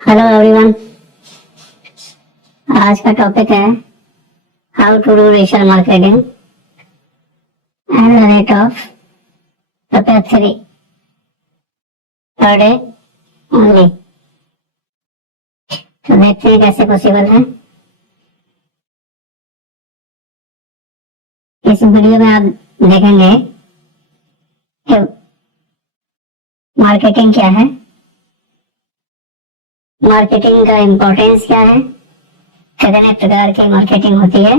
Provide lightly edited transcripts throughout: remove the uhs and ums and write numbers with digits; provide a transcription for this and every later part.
Hello everyone. आज का topic है how to do digital marketing at the rate of ₹3 per day only. तो देखते हैं कैसे पॉसिबल है। इस वीडियो में आप देखेंगे कि मार्केटिंग क्या है, मार्केटिंग का इम्पोर्टेंस क्या है, कितने प्रकार की मार्केटिंग होती है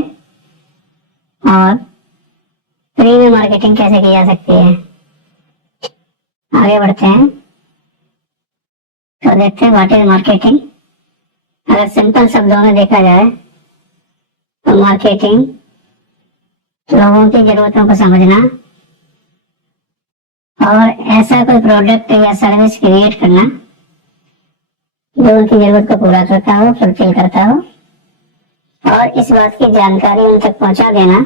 और फ्री में मार्केटिंग कैसे की जा सकती है। आगे बढ़ते हैं तो देखते हैं व्हाट इज मार्केटिंग। अगर सिंपल शब्दों में देखा जाए तो मार्केटिंग लोगों की जरूरतों को समझना और ऐसा कोई प्रोडक्ट या सर्विस क्रिएट करना जो उनकी जरूरत को पूरा करता हो, फुलफिल करता हो, और इस बात की जानकारी उन तक पहुंचा देना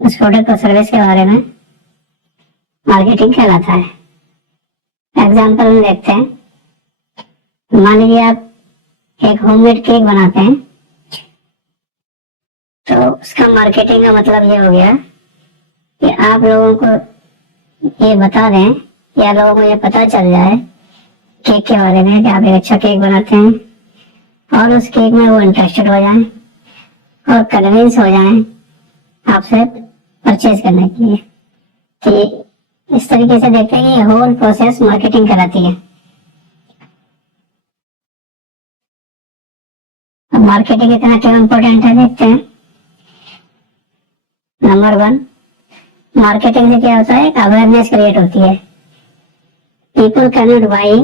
उस प्रोडक्ट और सर्विस के बारे में मार्केटिंग कहलाता है। एग्जाम्पल में देखते हैं। मान लीजिए आप एक होममेड केक बनाते हैं, तो उसका मार्केटिंग का मतलब ये हो गया कि आप लोगों को ये बता दें या लोगों को ये पता चल जाए केक के बारे में कि आप एक अच्छा केक बनाते हैं और उस केक में वो इंटरेस्टेड हो जाएं और कन्विंस हो जाएं आपसे परचेज करने के लिए। तो इस तरीके से देखते हैं कि होल प्रोसेस मार्केटिंग कराती है। अब मार्केटिंग इतना क्यों इम्पोर्टेंट है देखते हैं। नंबर 1, मार्केटिंग से क्या होता है, एक अवेयरनेस क्रिएट होती है। People can not by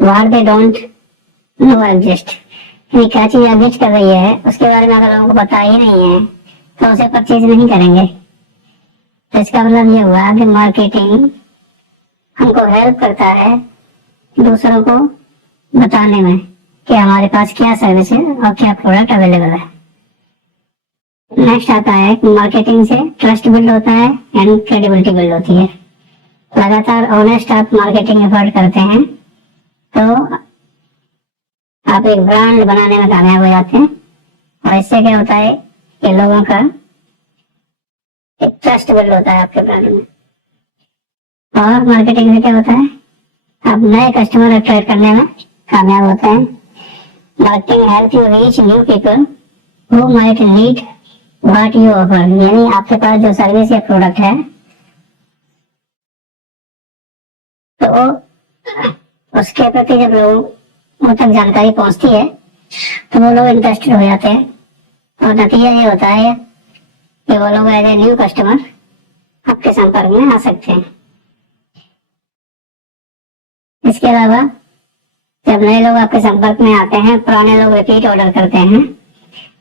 what they don't know exist. क्या चीज एग्जिस्ट कर रही है उसके बारे में अगर लोगों को पता ही नहीं है तो उसे परचेज नहीं करेंगे। तो इसका मतलब ये हुआ कि मार्केटिंग हमको हेल्प करता है दूसरों को बताने में कि हमारे पास क्या सर्विस है और क्या प्रोडक्ट अवेलेबल है। नेक्स्ट आता है कि मार्केटिंग से ट्रस्ट बिल्ड होता है एंड क्रेडिबिलिटी बिल्ड होती है। लगातार ऑनेस्ट आप मार्केटिंग एफर्ट करते हैं तो आप एक ब्रांड बनाने में कामयाब हो जाते हैं और इससे क्या होता है कि लोगों का एक ट्रस्ट बिल्ड होता है आपके ब्रांड में। और मार्केटिंग से क्या होता है, आप नए कस्टमर अट्रैक्ट करने में कामयाब होते हैं। Marketing help you reach new people who might need what you offer. यानी आपके पास जो सर्विस या प्रोडक्ट है तो उसके प्रति जब लोगों तक जानकारी पहुंचती है तो वो लोग इंटरेस्टेड हो जाते हैं और नतीजा ये होता है कि वो लोग एज ए न्यू कस्टमर आपके संपर्क में आ सकते हैं। इसके अलावा जब नए लोग आपके संपर्क में आते हैं, पुराने लोग रिपीट ऑर्डर करते हैं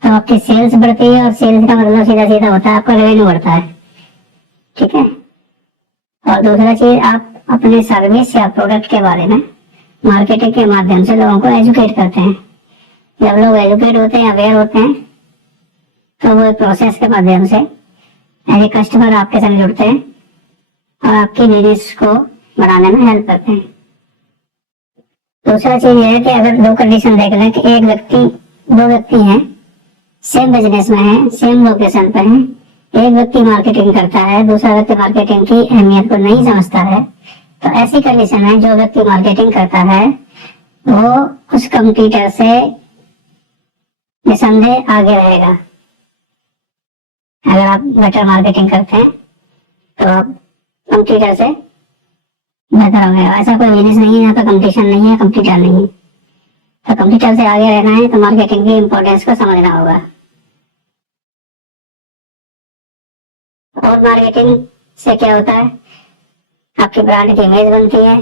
तो आपकी सेल्स बढ़ती है और सेल्स का मतलब सीधा सीधा होता है आपका रेवेन्यू बढ़ता है। ठीक है। और दूसरा चीज, आप अपने सर्विस या प्रोडक्ट के बारे में मार्केटिंग के माध्यम से लोगों को एजुकेट करते हैं। जब लोग एजुकेट होते हैं, अवेयर होते हैं, तो वो प्रोसेस के माध्यम से एज ए कस्टमर आपके संग जुड़ते हैं और आपकी बिजनेस को बढ़ाने में हेल्प करते हैं। दूसरा चीज ये है कि अगर दो कंडीशन देख लें कि दो व्यक्ति हैं, सेम बिजनेस में हैं, सेम लोकेशन पर हैं, एक व्यक्ति मार्केटिंग करता है, दूसरा व्यक्ति मार्केटिंग की अहमियत को नहीं समझता है, तो ऐसी कंडीशन में जो व्यक्ति मार्केटिंग करता है वो उस कंपटीटर से निसंदेह आगे रहेगा। अगर आप बेटर मार्केटिंग करते हैं तो आप कंपटीटर से बेहतर होंगे। ऐसा कोई बिजनेस नहीं है यहाँ पे कंपटीशन नहीं है, कंपटीटर नहीं है। तो कंपटीटर से आगे रहना है तो मार्केटिंग की इंपॉर्टेंस को समझना होगा। और मार्केटिंग से क्या होता है, आपकी ब्रांड की इमेज बनती है।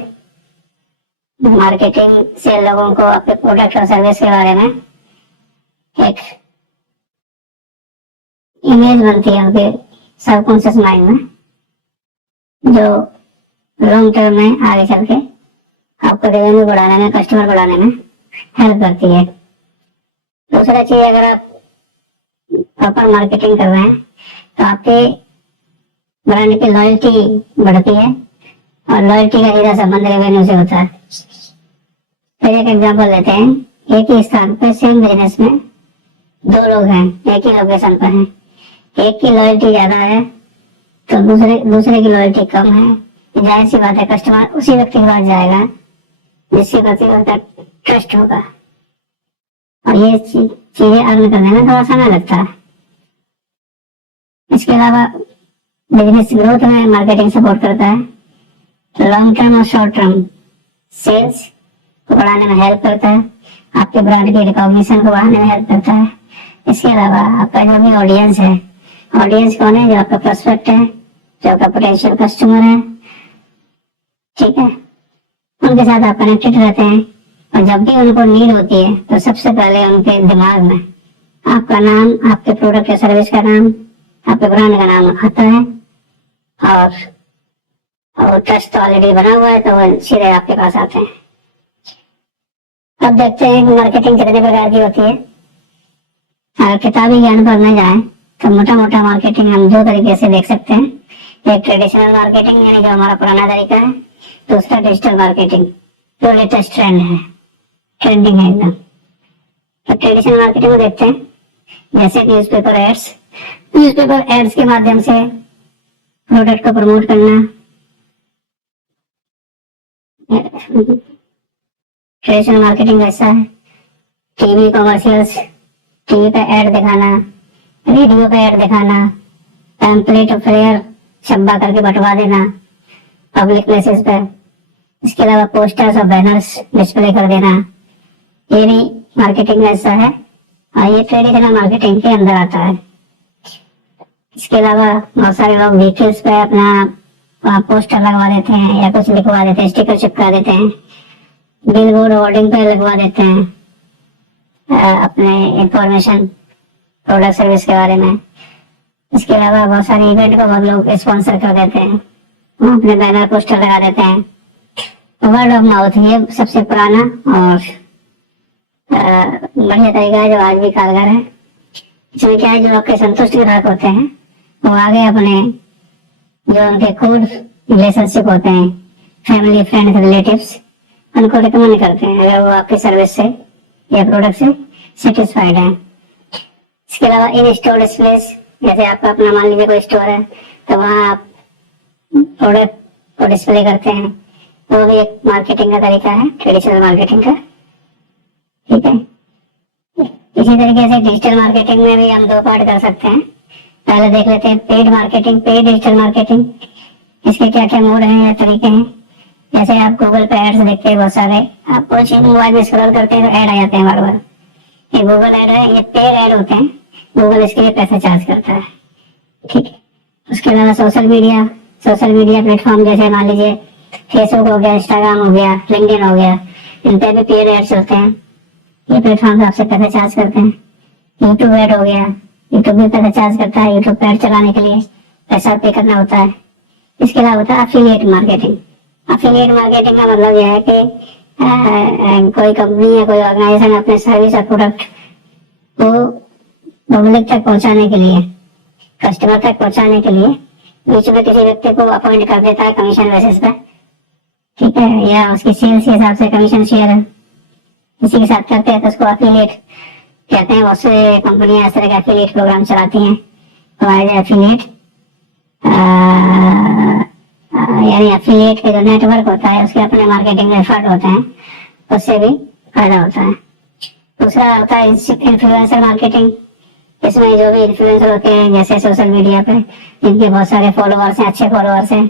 मार्केटिंग से लोगों को आपके प्रोडक्ट और सर्विस के बारे में एक इमेज बनती है उनके सबकॉन्शियस माइंड में, जो लॉन्ग टर्म में आगे चल के आपको रेवेन्यू बढ़ाने में, कस्टमर बढ़ाने में हेल्प करती है। दूसरा चीज, अगर आप प्रॉपर मार्केटिंग कर रहे हैं तो आपके ब्रांड की लॉयल्टी बढ़ती है और लॉयल्टी का सीधा संबंध रेवेन्यू से होता है। फिर एक एग्जांपल लेते हैं, एक ही स्थान पे सेम बिजनेस में दो लोग हैं, एक ही लोकेशन पर हैं, एक की लॉयल्टी ज्यादा है तो दूसरे की लॉयल्टी कम है। जाहिर सी बात है कस्टमर उसी व्यक्ति के पास जाएगा जिसके प्रति उसका ट्रस्ट होगा, और ये चीजें अर्न करने में थोड़ा समय लगता है। इसके अलावा बिजनेस ग्रोथ में मार्केटिंग सपोर्ट करता है, लॉन्ग टर्म और शॉर्ट टर्म सेल्स को बढ़ाने में हेल्प करता है, आपके ब्रांड की रिकॉग्निशन को बढ़ाने में हेल्प करता है। इसके अलावा आपका जो भी ऑडियंस है, ऑडियंस कौन है, जो आपका प्रोस्पेक्ट है, जो आपका पोटेंशियल कस्टमर है, ठीक है, उनके साथ आप कनेक्टेड रहते हैं। और जब भी उनको नीड होती है तो सबसे पहले उनके दिमाग में आपका नाम, आपके प्रोडक्ट या सर्विस का नाम, आपके ब्रांड का नाम आता है, और ट्रस्ट ऑलरेडी बना हुआ है तो वो सीधे आपके पास आते हैं। अब देखते हैं कि मार्केटिंग कितने प्रकार की होती है। अगर किताबी ज्ञान पर न जाए तो मोटा मोटा मार्केटिंग हम दो तरीके से देख सकते हैं, एक ट्रेडिशनल मार्केटिंग यानी जो हमारा पुराना तरीका है, दूसरा डिजिटल मार्केटिंग जो लेटेस्ट ट्रेंड है, ट्रेंडिंग है एकदम। तो ट्रेडिशनल मार्केटिंग को देखते हैं, जैसे न्यूज़पेपर एड्स के माध्यम से प्रोडक्ट को प्रमोट करना, ट्रेडिशनल मार्केटिंग वैसा है, टीवी कॉमर्शियल्स, टीवी पे ऐड दिखाना, रेडियो पे ऐड दिखाना, पैम्पलेट और फ्लेयर छब्बा करके बंटवा देना पब्लिक प्लेसेस पे। इसके अलावा पोस्टर्स और बैनर्स डिस्प्ले कर देना, ये भी मार्केटिंग ऐसा है और ये ट्रेडिशनल मार्केटिंग के अंदर आता है। इसके अलावा बहुत सारे लोग व्हीकल्स पे अपना पोस्टर लगवा देते हैं या कुछ लिखवा देते हैं, स्टिकर चिपका देते हैं, बिल बोर्ड होर्डिंग पे लगवा देते हैं अपने इंफॉर्मेशन प्रोडक्ट सर्विस के बारे में। इसके अलावा बहुत सारे इवेंट को बहुत लोग स्पॉन्सर कर देते हैं, अपने बैनर पोस्टर लगा देते हैं। वर्ड ऑफ माउथ ये सबसे पुराना और बढ़िया तरीका है जो आज भी कारगर है। इसमें क्या है, जो आपके संतुष्ट ग्राहक होते हैं वो आगे अपने जो उनके कोर रिलेशनशिप होते हैं, फैमिली, फ्रेंड्स, रिलेटिव्स, उनको रिकमेंड करते हैं अगर वो आपके सर्विस से या प्रोडक्ट से सेटिस्फाइड है। इसके अलावा इन स्टोर डिस्प्लेस, जैसे आपका अपना मान लीजिए कोई स्टोर है तो वहाँ आप प्रोडक्ट को डिस्प्ले करते हैं, वो भी एक मार्केटिंग का तरीका है, ट्रेडिशनल मार्केटिंग का, ठीक है। इसी तरीके से डिजिटल मार्केटिंग में भी हम दो पार्ट कर सकते हैं। पहले देख लेते हैं paid marketing, paid digital marketing. इसके क्या क्या मोड हैं या तरीके हैं। जैसे आप गूगल पे एड्स देखते हैं बहुत सारे, आप कोई चीज मोबाइल में स्क्रॉल करते हैं तो ऐड आ जाते हैं बार बार। ये गूगल ऐड है, ये पेड ऐड होते हैं, गूगल इसके लिए पैसा चार्ज करता है, ठीक है। उसके अलावा सोशल मीडिया प्लेटफॉर्म, जैसे मान लीजिए फेसबुक हो गया, इंस्टाग्राम हो गया, लिंक्डइन हो गया, इन पे भी पेड एड्स होते हैं। ये प्लेटफॉर्म आपसे पैसा चार्ज करते हैं। यूट्यूब ऐड हो गया, यूट्यूब भी पैसा चार्ज करता है, यूट्यूब पे ऐड चलाने के लिए पैसा पे करना होता है। इसके अलावा होता है अफिलिएट मार्केटिंग। अफिलिएट मार्केटिंग का मतलब यह है कि कोई कंपनी या कोई ऑर्गेनाइजेशन अपने सर्विस और प्रोडक्ट को पब्लिक तक पहुंचाने के लिए, कस्टमर तक पहुंचाने के लिए बीच में किसी व्यक्ति को अपॉइंट कर देता है कमीशन बेसिस पे, ठीक है, या उसकी सेल्स के हिसाब से कमीशन शेयर किसी के साथ करते हैं तो उसको अफिलिएट कहते हैं। बहुत से कंपनियां इस तरह के अफिलिएट प्रोग्राम चलाती हैं। तो एफिलिएट यानी एफिलिएट के जो नेटवर्क होता है उसके अपने मार्केटिंग एफर्ट होते हैं, उससे भी फायदा होता है। दूसरा होता है इन्फ्लुएंसर मार्केटिंग। इसमें जो भी इन्फ्लुएंसर होते हैं जैसे सोशल मीडिया पे जिनके बहुत सारे फॉलोअर्स हैं, अच्छे फॉलोअर्स हैं,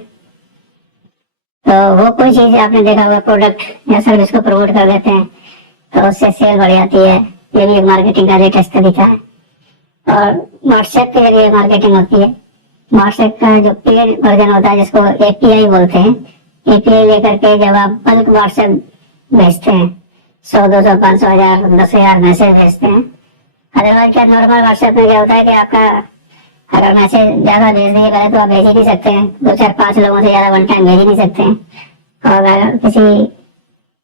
तो वो कोई चीज आपने देखा होगा प्रोडक्ट या सर्विस को प्रमोट कर देते हैं तो उससे सेल बढ़ जाती है। ये भी एक मार्केटिंग का लेटेस्ट तरीका है। और व्हाट्सएप के जरिए मार्केटिंग होती है। व्हाट्सएप का जो पेड वर्जन होता है जिसको एपीआई बोलते हैं, एपीआई लेकर के जब आप बल्क व्हाट्सएप भेजते हैं, 100, 200, 500, 1000, 10,000 मैसेज भेजते हैं। अदरवाइज क्या नॉर्मल व्हाट्सएप में क्या होता है कि आपका अगर मैसेज ज्यादा भेजने के तो आप भेज ही नहीं सकते हैं, 2, 4, 5 लोगों से ज्यादा वन टाइम भेज ही नहीं सकते हैं। और अगर किसी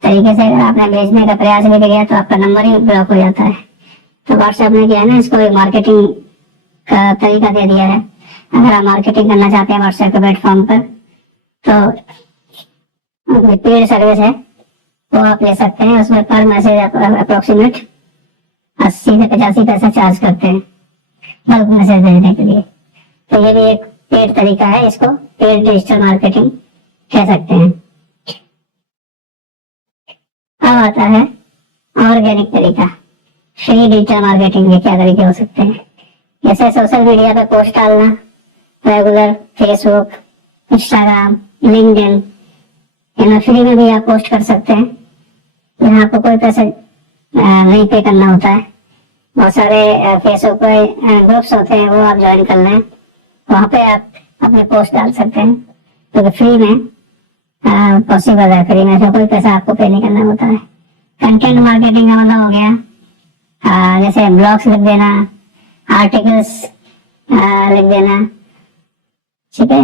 तरीके से अगर आपने भेजने का प्रयास भी किया तो आपका नंबर ही ब्लॉक हो जाता है। तो व्हाट्सएप ने क्या है ना, इसको एक मार्केटिंग का तरीका दे दिया है। अगर आप मार्केटिंग करना चाहते हैं व्हाट्सएप के प्लेटफॉर्म पर तो पेड सर्विस है वो आप ले सकते हैं। उसमें पर मैसेज अप्रोक्सीमेट 80 से 85 पैसा चार्ज करते हैं बल्क मैसेज भेजने के लिए। तो ये भी एक पेड तरीका है, इसको पेड डिजिटल मार्केटिंग कह सकते हैं। अब आता है ऑर्गेनिक तरीका। फ्री डिजिटल मार्केटिंग के क्या तरीके हो सकते हैं? जैसे सोशल मीडिया पे पोस्ट डालना, रेगुलर फेसबुक, इंस्टाग्राम, लिंक्डइन, इनमें फ्री में भी आप पोस्ट कर सकते हैं। यहाँ आपको कोई पैसे नहीं पे करना होता है। बहुत सारे फेसबुक पे ग्रुप्स होते हैं, वो आप ज्वाइन कर लें, वहाँ पे आप अपने पोस्ट डाल सकते हैं। तो फ्री में पॉसिबल है, फ्री में तो कोई पैसा आपको पे नहीं करना होता है। कंटेंट मार्केटिंग का मतलब हो गया जैसे ब्लॉग्स लिख देना, आर्टिकल्स लिख देना, ठीक है।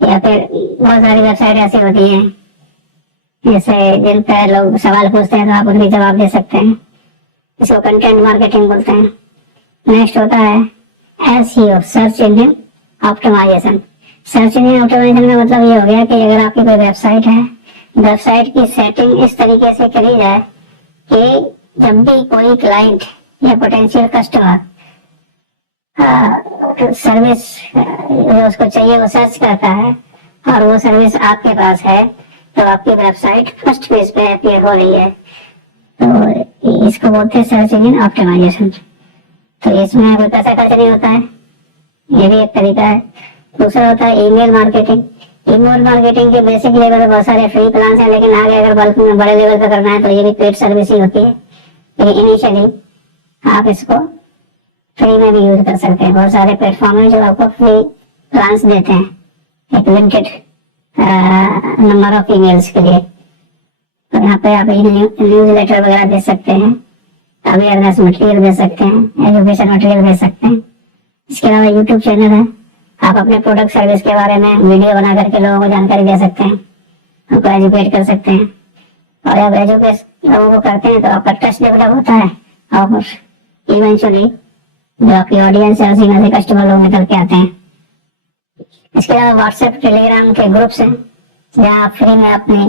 या फिर बहुत सारी वेबसाइट ऐसी होती हैं जैसे जिन पर लोग सवाल पूछते हैं तो आप उनके जवाब दे सकते हैं, इसको कंटेंट मार्केटिंग बोलते हैं। नेक्स्ट होता है SEO, search engine optimisation. Search engine optimisation का मतलब ये हो गया कि अगर आपकी कोई वेबसाइट है, वेबसाइट की सेटिंग इस तरीके से करी जाए कि जब भी कोई क्लाइंट या पोटेंशियल कस्टमर सर्विस उसको चाहिए वो सर्च करता है और वो सर्विस आपके पास है, तो आपकी वेबसाइट फर्स्ट पेज पे अपीयर हो रही है। तो इसको बोलते हैं सर्च इंजन ऑप्टिमाइजेशन। तो इसमें कोई पैसा खर्च नहीं होता है, ये भी एक तरीका है। दूसरा होता है ईमेल मार्केटिंग। ईमेल मार्केटिंग के बेसिक लेवल पे बहुत सारे फ्री प्लान हैं, लेकिन आगे अगर बल्क में बड़े लेवल पे करना है तो ये भी पेड सर्विस ही होती है। लेकिन इनिशियली आप इसको फ्री में भी यूज कर सकते हैं। बहुत सारे प्लेटफॉर्म है जो आपको फ्री प्लान्स देते हैं एक लिमिटेड नंबर ऑफ ईमेल्स के लिए। तो यहाँ पे आप न्यूज लेटर वगैरह दे सकते हैं, अवेयरनेस मटेरियल दे सकते हैं, एजुकेशन मटेरियल दे सकते हैं। इसके अलावा यूट्यूब चैनल है, आप अपने प्रोडक्ट सर्विस के बारे में वीडियो बना करके लोगों को जानकारी दे सकते हैं, उनको एजुकेट कर सकते हैं। और जब एजुकेट लोगों को करते हैं तो आपका ट्रस्ट डेवलप होता है और इवेंचुअली जो आपकी ऑडियंस है उसी में से कस्टमर लोग निकल के आते हैं। इसके अलावा व्हाट्सएप, टेलीग्राम के ग्रुप्स हैं जहाँ आप फ्री में अपनी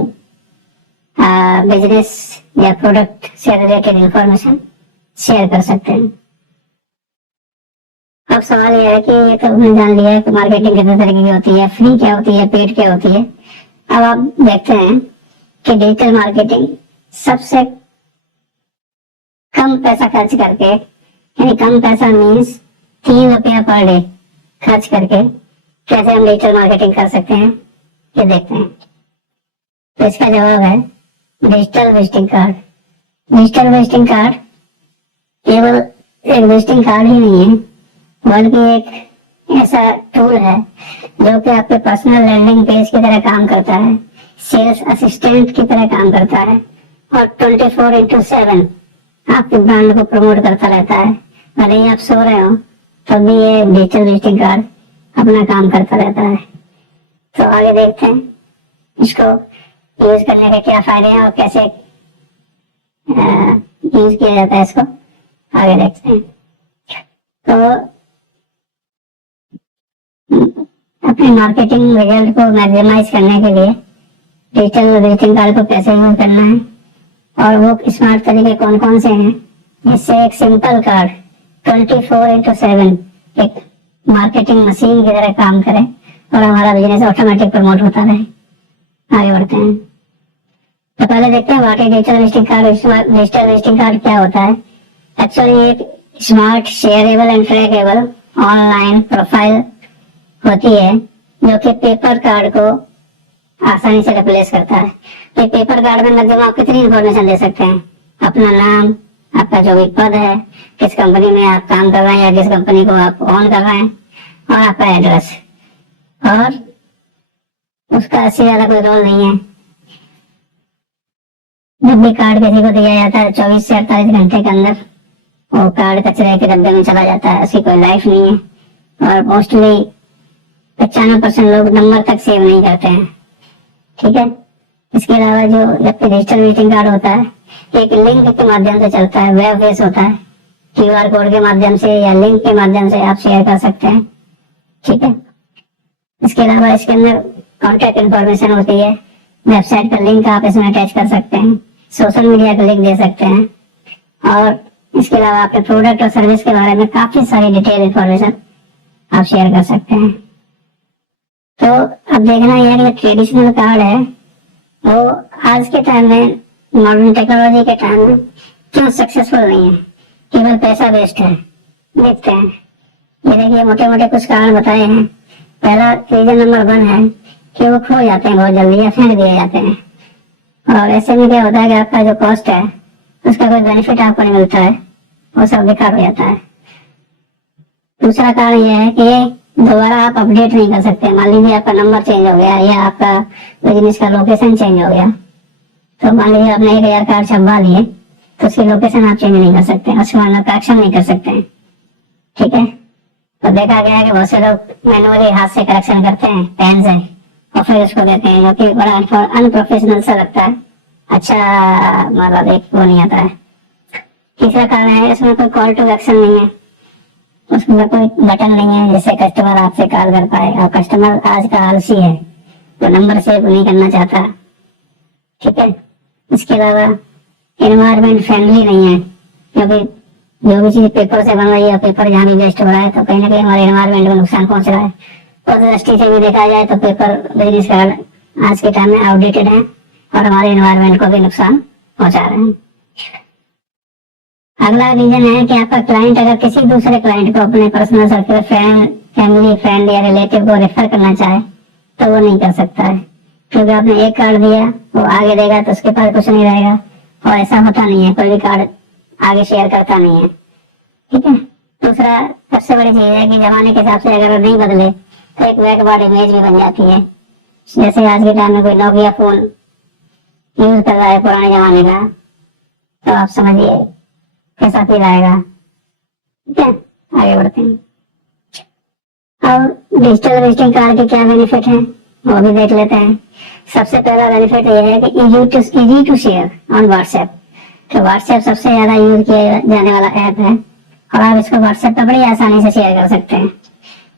बिजनेस या प्रोडक्ट से रिलेटेड इंफॉर्मेशन शेयर कर सकते हैं। अब सवाल यह है कि ये तो हमने जान लिया है कि मार्केटिंग कितने तरीके की होती है, फ्री क्या होती है, पेड क्या होती है। अब आप देखते हैं कि डिजिटल मार्केटिंग सबसे कम पैसा खर्च करके, यानी कम पैसा मीन्स 3 रुपया पर डे खर्च करके कैसे हम डिजिटल मार्केटिंग कर सकते हैं, ये देखते हैं। तो इसका जवाब है digital visiting card. Digital visiting card केवल एक विजिटिंग कार्ड ही नहीं है, बल्कि एक ऐसा टूल है जो कि आपके पर्सनल लैंडिंग पेज की तरह काम करता है, सेल्स असिस्टेंट की तरह काम करता है और 24/7 आपके ब्रांड को प्रमोट करता रहता है। भले ही आप सो रहे हो तब भी ये डिजिटल विजिटिंग कार्ड अपना काम करता रहता है। तो आगे देखते हैं इसको यूज करने के क्या फायदे हैं और कैसे यूज किया जाता है, इसको आगे देखते हैं। तो अपने मार्केटिंग रिजल्ट को मैक्सिमाइज करने के लिए डिजिटल विजिटिंग कार्ड को कैसे यूज करना है और वो स्मार्ट तरीके कौन कौन से हैं, जिससे एक सिंपल कार्ड 24/7 एक मार्केटिंग मशीन की तरह काम करे और हमारा बिजनेस ऑटोमेटिक प्रमोट होता रहे। आगे बढ़ते हैं। तो पहले देखते हैं what is digital visiting card. Digital visiting card क्या होता है? एक्चुअली एक smart, shareable and trackable online profile होती है जो कि पेपर कार्ड को आसानी से रिप्लेस करता है। तो पेपर कार्ड में मैक्सिमम आप कितनी इंफॉर्मेशन दे सकते हैं? अपना नाम, आपका जो भी पद है, किस कंपनी में आप काम कर रहे हैं या किस कंपनी को आप ऑन कर रहे हैं, और आपका एड्रेस। और उसका इससे ज्यादा कोई रोल नहीं है। जब भी कार्ड किसी को दिया जाता है 24 से 48 घंटे के अंदर वो कार्ड कचरे के डब्बे में चला जाता है, उसकी कोई लाइफ नहीं है। और मोस्टली 95% लोग नंबर तक सेव नहीं करते हैं, ठीक है। इसके अलावा जो जब डिजिटल विजिटिंग कार्ड होता है एक लिंक के माध्यम से चलता है, वेब बेस होता है, QR कोड के माध्यम से या लिंक के माध्यम से आप शेयर कर सकते हैं, ठीक है। इसके अलावा इसके अंदर कॉन्टेक्ट इंफॉर्मेशन होती है, वेबसाइट का लिंक आप इसमें अटैच कर सकते हैं, सोशल मीडिया का लिंक दे सकते हैं, और इसके अलावा अपने प्रोडक्ट और सर्विस के बारे में काफी सारी डिटेल इंफॉर्मेशन आप शेयर कर सकते हैं। तो अब देखना यह है कि ट्रेडिशनल कार्ड है वो आज के टाइम में, मॉडर्न टेक्नोलॉजी के टाइम में क्यों सक्सेसफुल नहीं है, केवल पैसा वेस्ट है। देखते हैं, ये देखिए मोटे मोटे कुछ कारण बताए हैं। पहला रीजन नंबर 1 है कि वो खो जाते हैं बहुत जल्दी या फेंक दिए जाते हैं, और ऐसे में क्या होता है कि आपका जो कॉस्ट है उसका कोई बेनिफिट आपको नहीं मिलता है, वो सब बेकार हो जाता है। दूसरा कारण यह है कि दोबारा आप अपडेट नहीं कर सकते। मान लीजिए आपका नंबर चेंज हो गया या आपका बिजनेस का लोकेशन चेंज हो गया, तो मान लीजिए आपने 1000 कार्ड छपवा लिए तो उसकी लोकेशन आप चेंज नहीं कर सकते, उसके बाद करेक्शन नहीं कर सकते हैं, ठीक है। तो देखा गया है कि बहुत से लोग मैनुअली हाथ से करेक्शन करते हैं पेन से और फिर उसको देते हैं, जो कि बड़ा अनप्रोफेशनल सा लगता है, अच्छा मतलब एक वो नहीं आता है। तीसरा कारण है इसमें कोई कॉल टू एक्शन नहीं है, उसमें कोई बटन नहीं है जिससे कस्टमर आपसे कॉल कर पाए, और कस्टमर आज का आलसी है, वो नंबर सेव नहीं करना चाहता, ठीक है। इसके अलावा एनवायरमेंट फ्रेंडली नहीं है, क्योंकि जो भी चीज पेपर से बन रही है, पेपर जहाँ भी वेस्ट हो रहा है, तो कहीं ना कहीं हमारे एनवायरमेंट को नुकसान पहुंच रहा है। और दृष्टि से भी देखा जाए तो पेपर बिजनेस कार्ड आज के टाइम में आउटडेटेड है और हमारे एनवायरमेंट को भी नुकसान पहुंचा रहे हैं। अगला रीजन है कि आपका क्लाइंट अगर किसी दूसरे क्लाइंट को अपने personal circle, friend, family friend या रिलेटिव को रेफर करना चाहे तो वो नहीं कर सकता है, क्योंकि आपने एक कार्ड दिया, वो आगे देगा तो उसके पास कुछ नहीं रहेगा, और ऐसा होता नहीं है, कोई भी कार्ड आगे शेयर करता नहीं है, ठीक है। दूसरा सबसे बड़ी चीज है कि जमाने के हिसाब से अगर वो नहीं बदले तो एक बैकवर्ड इमेज भी बन जाती है। जैसे आज के टाइम में कोई नोकिया फोन यूज कर रहा है पुराने जमाने का, तो आप समझिए कैसा फील आएगा, ठीक है। आगे बढ़ते हैं। अब डिजिटल विजिटिंग कार्ड के क्या बेनिफिट हैं वो भी देख लेते हैं। सबसे पहला बेनिफिट ये है कि easy to share on WhatsApp. तो व्हाट्सएप सबसे ज्यादा यूज किया जाने वाला ऐप है, और आप इसको व्हाट्सएप पर बड़ी आसानी से शेयर कर सकते हैं,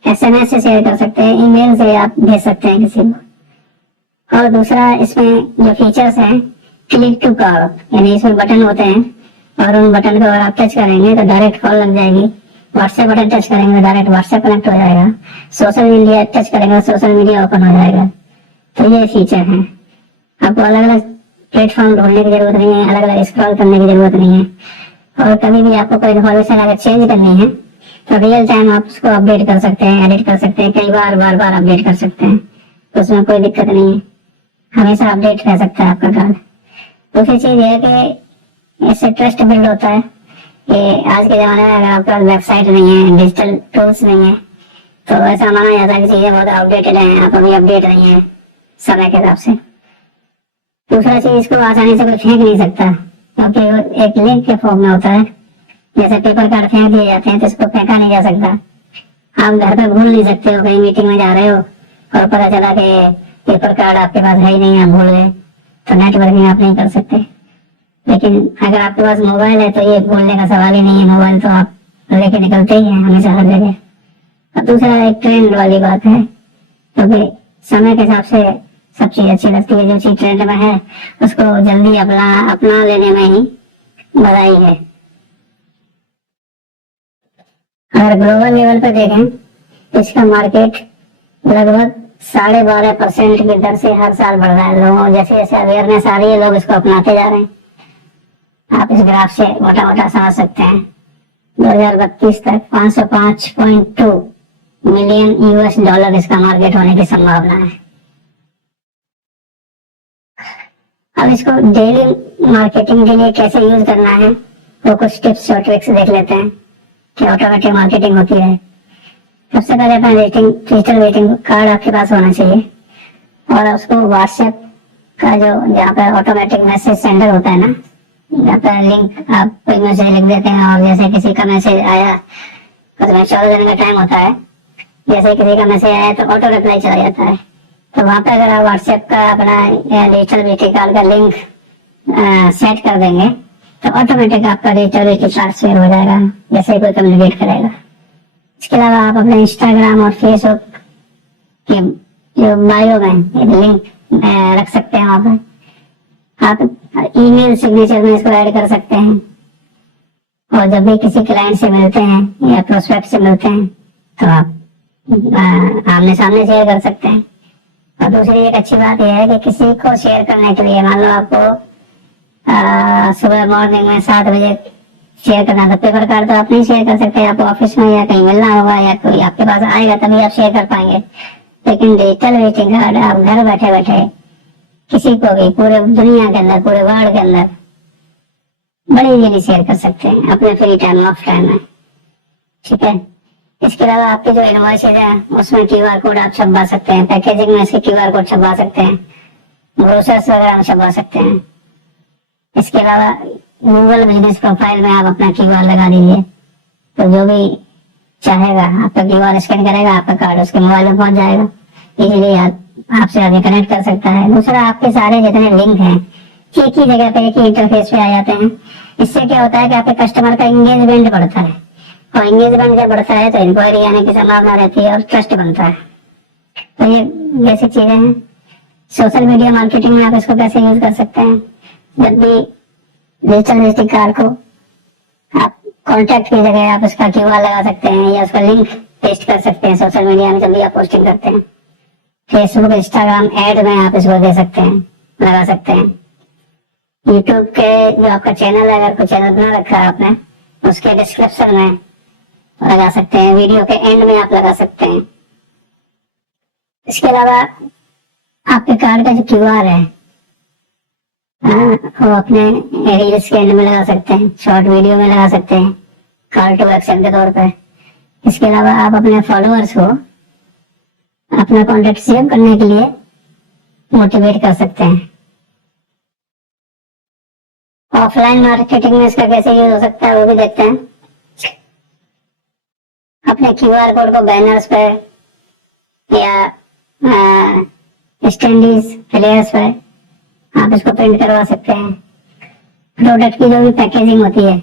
SMS से शेयर कर सकते हैं, ईमेल से आप भेज सकते हैं किसी को। और दूसरा इसमें जो फीचर्स हैं, क्लिक टू कॉल, यानी इसमें बटन होते हैं और उन बटन को अगर आप टच करेंगे तो डायरेक्ट कॉल लग जाएगी। व्हाट्सएप बटन टच करेंगे तो डायरेक्ट व्हाट्सएप कनेक्ट हो जाएगा। सोशल मीडिया टच करेंगे तो सोशल मीडिया ओपन हो जाएगा। तो ये फीचर है। आपको अलग अलग प्लेटफॉर्म ढूंढने की जरूरत नहीं है, अलग अलग स्क्रॉल करने की जरूरत नहीं है, और कभी भी आपको कोई इन्फॉर्मेशन अगर चेंज करनी है तो रियल टाइम आप उसको अपडेट कर सकते हैं, एडिट कर सकते हैं, कई बार बार अपडेट कर सकते हैं, तो उसमें कोई दिक्कत नहीं है, हमेशा अपडेट रह सकता है आपका कार्ड। दूसरी चीज है कि इससे ट्रस्ट बिल्ड होता है कि आज के जमाने में अगर आपके पास वेबसाइट नहीं है, डिजिटल टूल्स नहीं है, तो ऐसा माना जाता है कि चीजें बहुत आउटडेटेड हैं, आप अभी अपडेट नहीं है समय के हिसाब से। दूसरा चीज, इसको आसानी से कोई फेंक नहीं सकता, क्योंकि वो एक लिंक के फॉर्म में होता है। जैसे पेपर कार्ड फेंक दिए जाते हैं तो इसको फेंका नहीं जा सकता। आप घर पे भूल नहीं सकते हो, कहीं मीटिंग में जा रहे हो और पता चला कि पेपर कार्ड आपके पास है ही नहीं, आप भूल गए, तो नेटवर्किंग आप नहीं कर सकते। लेकिन अगर आपके पास मोबाइल है तो ये भूलने का सवाल ही नहीं है, मोबाइल तो आप लेके निकलते ही हैं हमेशा हर जगह। और दूसरा एक ट्रेंड वाली बात है, क्योंकि समय के हिसाब से सब चीज अच्छी लगती है, जो चीज ट्रेंड में है उसको जल्दी अपना लेने में ही बधाई है। अगर ग्लोबल लेवल पे देखें तो इसका मार्केट लगभग 12.5% की दर से हर साल बढ़ रहा है। लोगों जैसे जैसे अवेयरनेस आ रही है, लोग इसको अपनाते जा रहे हैं। आप इस ग्राफ से मोटा मोटा समझ सकते हैं 2032 तक 505.2 मिलियन US$ इसका मार्केट होने की संभावना है। अब इसको डेली मार्केटिंग के लिए कैसे यूज करना है वो कुछ टिप्स और ट्रिक्स देख लेते हैं कि ऑटोमेटिक मार्केटिंग होती है। सबसे पहले अपना डिजिटल वेटिंग कार्ड आपके पास होना चाहिए, और उसको व्हाट्सएप का जो जहाँ पर ऑटोमेटिक मैसेज सेंडर होता है ना, जहाँ पर लिंक आप कोई मैसेज लिख देते हैं और जैसे किसी का मैसेज आया, उसमें 14 दिन का टाइम होता है, जैसे किसी का मैसेज आया तो ऑटो रिप्लाई चला जाता है। तो वहां पर अगर आप व्हाट्सएप का अपना डिजिटल वेटिंग कार्ड का लिंक सेट कर देंगे तो ऑटोमेटिक आपका डिजिटल वेटिंग कार्ड शेयर हो जाएगा जैसे ही कोई कम्युनिकेट करेगा। इसके अलावा आप अपने इंस्टाग्राम और फेसबुक के जो बायो में लिंक रख सकते हैं वहां पर। आप ईमेल सिग्नेचर में इसको ऐड कर सकते हैं, और जब भी किसी क्लाइंट से मिलते हैं या प्रोस्पेक्ट से मिलते हैं तो आप आमने सामने शेयर कर सकते हैं। और दूसरी एक अच्छी बात यह है कि किसी को शेयर करने के लिए, मान लो आपको सुबह मॉर्निंग में 7 बजे शेयर करना, तो पेपर कार्ड तो आप नहीं शेयर कर सकते, आपको ऑफिस में या कहीं मिलना होगा या कोई आपके पास आएगा तभी आप शेयर कर पाएंगे। लेकिन डिजिटल विजिटिंग कार्ड आप घर बैठे बैठे किसी को भी पूरे दुनिया के अंदर, पूरे वर्ल्ड के अंदर बड़ी इजीली शेयर कर सकते हैं अपने फ्री टाइम, ऑफ टाइम में। ठीक है। इसके अलावा आपके जो इनवॉइसेज है उसमें क्यूआर कोड आप छपवा सकते हैं, पैकेजिंग में इसके क्यूआर कोड छपवा सकते हैं, ब्रोशर्स वगैरह में छपवा सकते हैं। इसके अलावा गूगल बिजनेस प्रोफाइल में आप अपना क्यूआर लगा दीजिए, तो जो भी चाहेगा आपका क्यूआर स्कैन करेगा, आपका कार्ड उसके मोबाइल में पहुंच जाएगा, इजीली आपसे आगे कनेक्ट कर सकता है। दूसरा, आपके सारे जितने लिंक हैं एक ही जगह पे, एक ही इंटरफेस पे आ जाते हैं। इससे क्या होता है कि आपके कस्टमर का एंगेजमेंट बढ़ता है, और एंगेजमेंट जब बढ़ता है तो इंक्वायरी आने की संभावना रहती है और ट्रस्ट बनता है। तो ये बेसिक चीजें हैं। सोशल मीडिया मार्केटिंग में आप इसको कैसे यूज कर सकते हैं, जब भी डिजिटल विजिटिंग कार्ड को आप कॉन्टेक्ट की जगह आप उसका क्यूआर लगा सकते हैं या उसका लिंक पेस्ट कर सकते हैं सोशल मीडिया में जब भी आप पोस्टिंग करते हैं। फेसबुक, इंस्टाग्राम एड में आप इसको दे सकते हैं, लगा सकते हैं। यूट्यूब के जो आपका चैनल है, अगर कोई चैनल बना रखा है आपने, उसके डिस्क्रिप्शन में लगा सकते हैं, वीडियो के एंड में आप लगा सकते हैं। इसके अलावा आपके कार्ड का जो क्यूआर है वो अपने रील्स के एंड में लगा सकते हैं, शॉर्ट वीडियो में लगा सकते हैं, कॉल टू एक्शन के तौर पे। इसके अलावा आप अपने फॉलोअर्स को अपना कॉन्टेक्ट सेव करने के लिए मोटिवेट कर सकते हैं। ऑफलाइन मार्केटिंग में इसका कैसे यूज हो सकता है वो भी देखते हैं। अपने क्यूआर कोड को बैनर्स पे या स्टैंडीज, फ्लेयर्स पे आप इसको प्रिंट करवा सकते हैं। प्रोडक्ट की जो भी पैकेजिंग होती है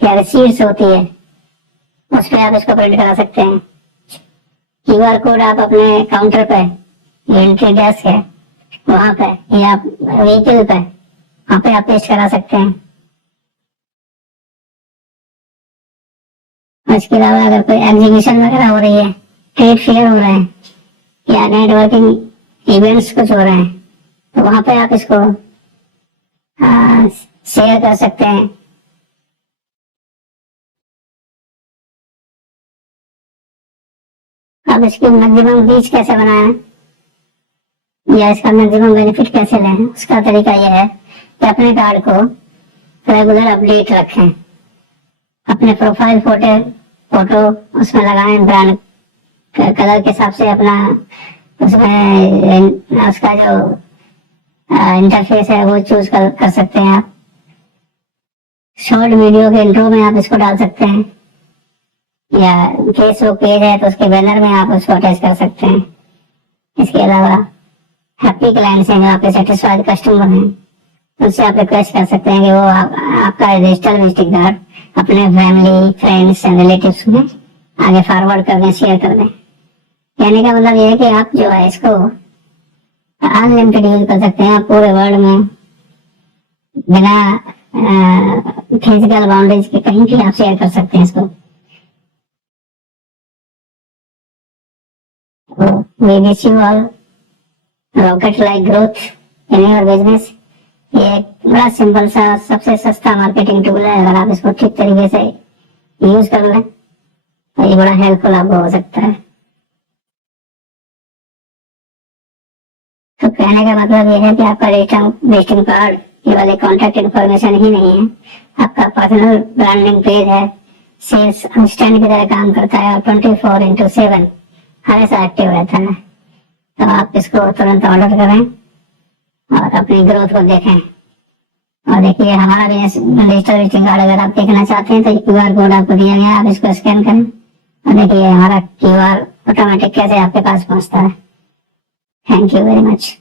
या रिसीट्स होती है उस पर आप इसको प्रिंट करा सकते हैं। क्यूआर कोड आप अपने काउंटर पे, एंट्री डेस्क है वहां पे, या व्हीकल पे, वहां पे आप पेस्ट करा सकते हैं। इसके अलावा अगर कोई एग्जीबिशन वगैरह हो रही है, ट्रेड फेयर हो रहे हैं या नेटवर्किंग इवेंट्स कुछ हो रहे हैं, तो वहां पे आप इसको शेयर कर सकते हैं। अब इसकी मैक्सिमम रीच कैसे बनाएं या इसका मैक्सिमम बेनिफिट कैसे लें, उसका तरीका यह है कि अपने कार्ड को रेगुलर अपडेट रखें, अपने प्रोफाइल फोटो उसमें लगाएं, ब्रांड कलर के हिसाब से अपना उसमें उसका जो इंटरफेस है वो चूज कर सकते हैं आप। शॉर्ट वीडियो के इंट्रो में आप इसको डाल सकते हैं, या फेसबुक पेज है तो उसके बैनर में आप उसको अटैच कर सकते हैं। इसके अलावा हैप्पी क्लाइंट्स हैं, जो आपके सेटिस्फाइड कस्टमर हैं, उनसे आप रिक्वेस्ट कर सकते हैं कि वो आपका डिजिटल विजिटिंग कार्ड अपने फैमिली, फ्रेंड्स एंड रिलेटिव्स में आगे फॉरवर्ड कर दें, शेयर कर दें। कहने का मतलब ये है कि आप जो है इसको अनलिमिटेड यूज कर सकते हैं, आप पूरे वर्ल्ड में बिना फिजिकल बाउंड्रीज के कहीं भी आप शेयर कर सकते हैं इसको। We wish you all rocket like growth in your business। ये एक बड़ा सिंपल सा, सबसे सस्ता मार्केटिंग टूल है। अगर आप इसको ठीक तरीके से यूज कर लें तो ये बड़ा हेल्पफुल आपको हो सकता है। तो कहने का मतलब ये है कि आपका विजिटिंग कार्ड केवल एक कॉन्टैक्ट इन्फॉर्मेशन ही नहीं है, आपका पर्सनल ब्रांडिंग पेज है, सेल्स असिस्टेंट की तरह काम करता है और 24/7 हमेशा एक्टिव रहता है। तो आप इसको तुरंत ऑर्डर करें और अपनी ग्रोथ को देखें। और देखिए, हमारा भी डिजिटल विजिटिंग कार्ड अगर आप देखना चाहते हैं तो क्यूआर कोड आपको दिया गया है, आप इसको स्कैन करें और देखिए हमारा क्यूआर ऑटोमेटिक कैसे आपके पास पहुंचता है। Thank you very much.